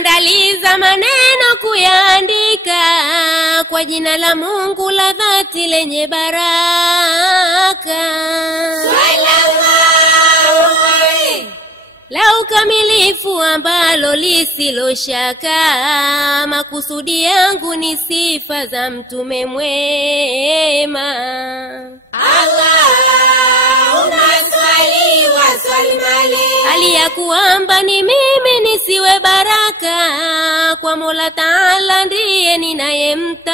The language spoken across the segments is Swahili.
naandaliza maneno kuyaandika kwa jina la Mungu la dhati lenye baraka. Sallallahu alayhi La ukamilifu ambalo lisilo shaka, makusudi yangu ni sifa za mtume mwema. Allahumma salli wa sallim alayhi. Hali ya kuamba ni mimi nisiwe baraka, kwa Mola Taala ndiye ninayemtaka.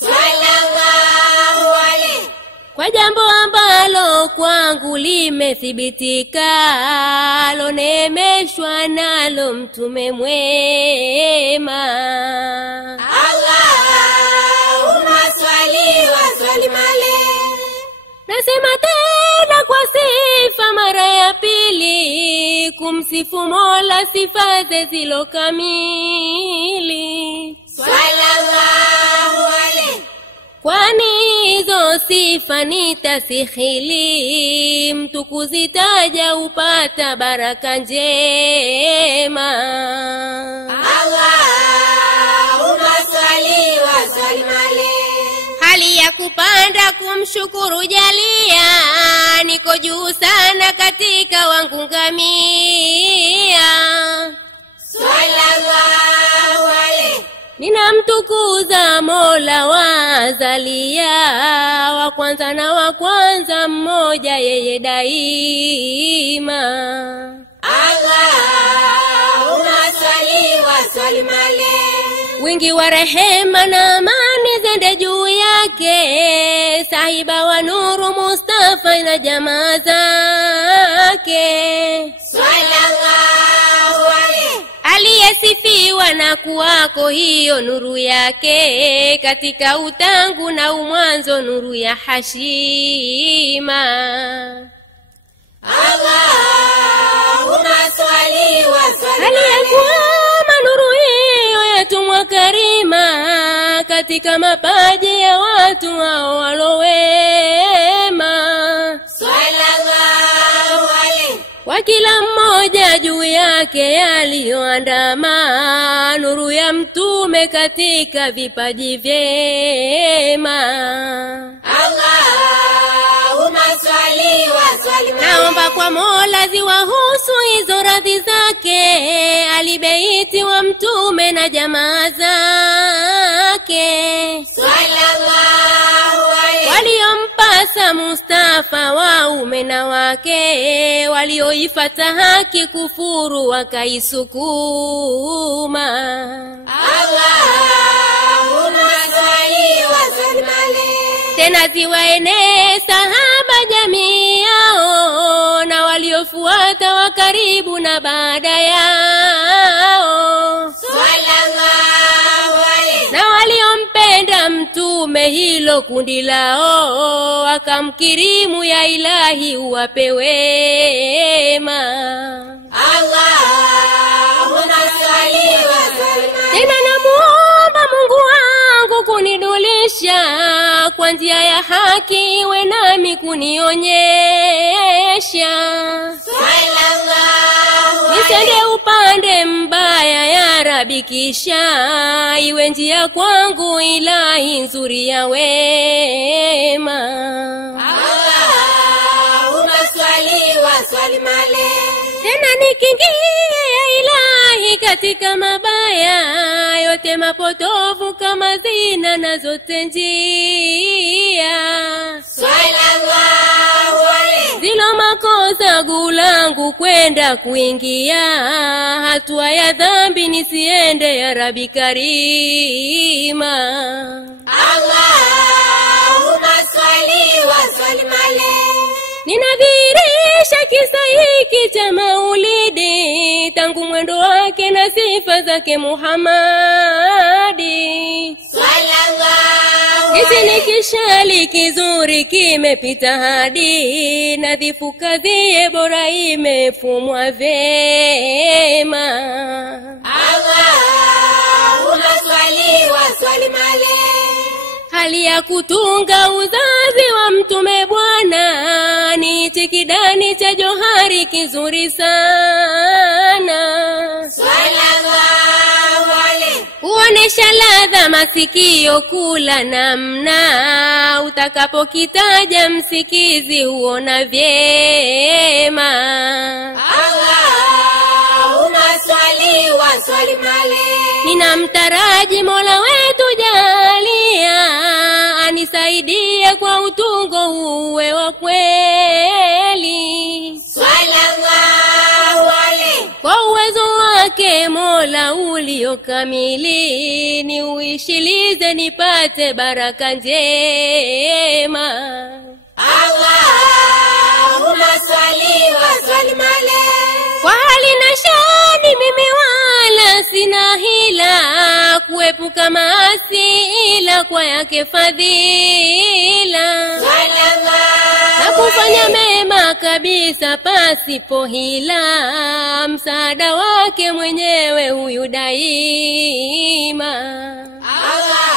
Sallallahu alayhi Kwa jambo ambalo kwangu limethibitika, lonemeshwa nalo mtume mwema. Allahumma salli wa sallim alayhi. Nasema tena kwa sifa mara ya pili, kumsifu Mola sifa zilo kamili. Sallallahu alayhi Kwani hizo sifa nitasikhili, mtu kuzitaja upata baraka njema. Allahumma salli wa sallim alayhi. Hali ya kupanda kumshukuru jalia, niko juu sana katika wangu ngamia. Sallallahu alayhi Ninamtukuza Mola wazalia, wa kwanza na wa kwanza mmoja yeye daima. Allahumma salli wa sallim alayhi. Wingi wa rehema na amani zende juu yake, sahiba wa nuru Mustafa na jamaa zake. Sallallahu alayhi Aliyesifiwa na kuwako hiyo nuru yake, katika utangu na umwanzo nuru ya hashima. Allahumma salli wa sallim Aliyekuwa nuru hiyo yatumwa karima, katika mapaji ya watu hao walowema. Sallallahu alayhi Kwa kila mmoja juu yake yaliyoandama, nuru ya mtume katika vipaji vyema. Allahumma salli wa sallim alayhi. Naomba kwa Mola ziwahusu hizo radhi zake, alibeiti wa mtume na jamaa zake. Sallallahu alayhi Waliompasa Mustafa waume na wake, walioifata haki kufuru wakaisukuma. Allahumma salli wa sallim alayhi. Tena ziwaenee sahaba jamii yao, na waliofuata wa karibu na baada yao. Sallallahu alayhi Na waliompenda mtume hilo kundi lao, wakamkirimu ya ilahi uwape wema. Allahumma salli wa sallim alayhi. Tena namuomba Mungu wangu kunidulisha kwa njia ya haki, iwe nami kunionyesha. Sallallahu alayhi Nisende upande mbaya ya Rabi, kisha iwe njia kwangu ilahi nzuri ya wema. Allahumma salli wa sallim alayhi. Tena nikingia ilahi katika mabaya yote mapotovu, kama zina na zote njia. Sallallahu alayhi Zilo makosa gulangu kwenda kuingia, hatua ya dhambi nisiende ya Rabi karima. Allahumma salli wa sallim alayhi. Ninadhihirisha kisa hiki cha maulidi, tangu mwendo wake na sifa zake Muhammadi. Sallallahu Hichi ni alayhi kishali kizuri kimepita hadi, nadhifu kadhie bora imefumwa vema. Allahumma salli wa sallim alayhi. Hali ya kutunga uzazi wa mtume bwana, ni hichi kidani cha johari kizuri sana. kuonjesha ladha masikio kula namna, utakapokitaja msikizi huona vyema. Allahumma swali wa salim alayhi. Ninamtaraji Mola wetu jalia, anisaidie kwa utungo uwe wa kweli. Sallallahu alayhi. Kwa uwezo wake Mola uliokamili, niuishilize nipate baraka njema. Allahumma swali wa salim alayhi. Kwa hali na shani mimi wala sina hila, kuepuka maasi ila kwa yake fadhila. Na kufanya mema kabisa pasipo hila, msaada wake mwenyewe huyu daima. Allah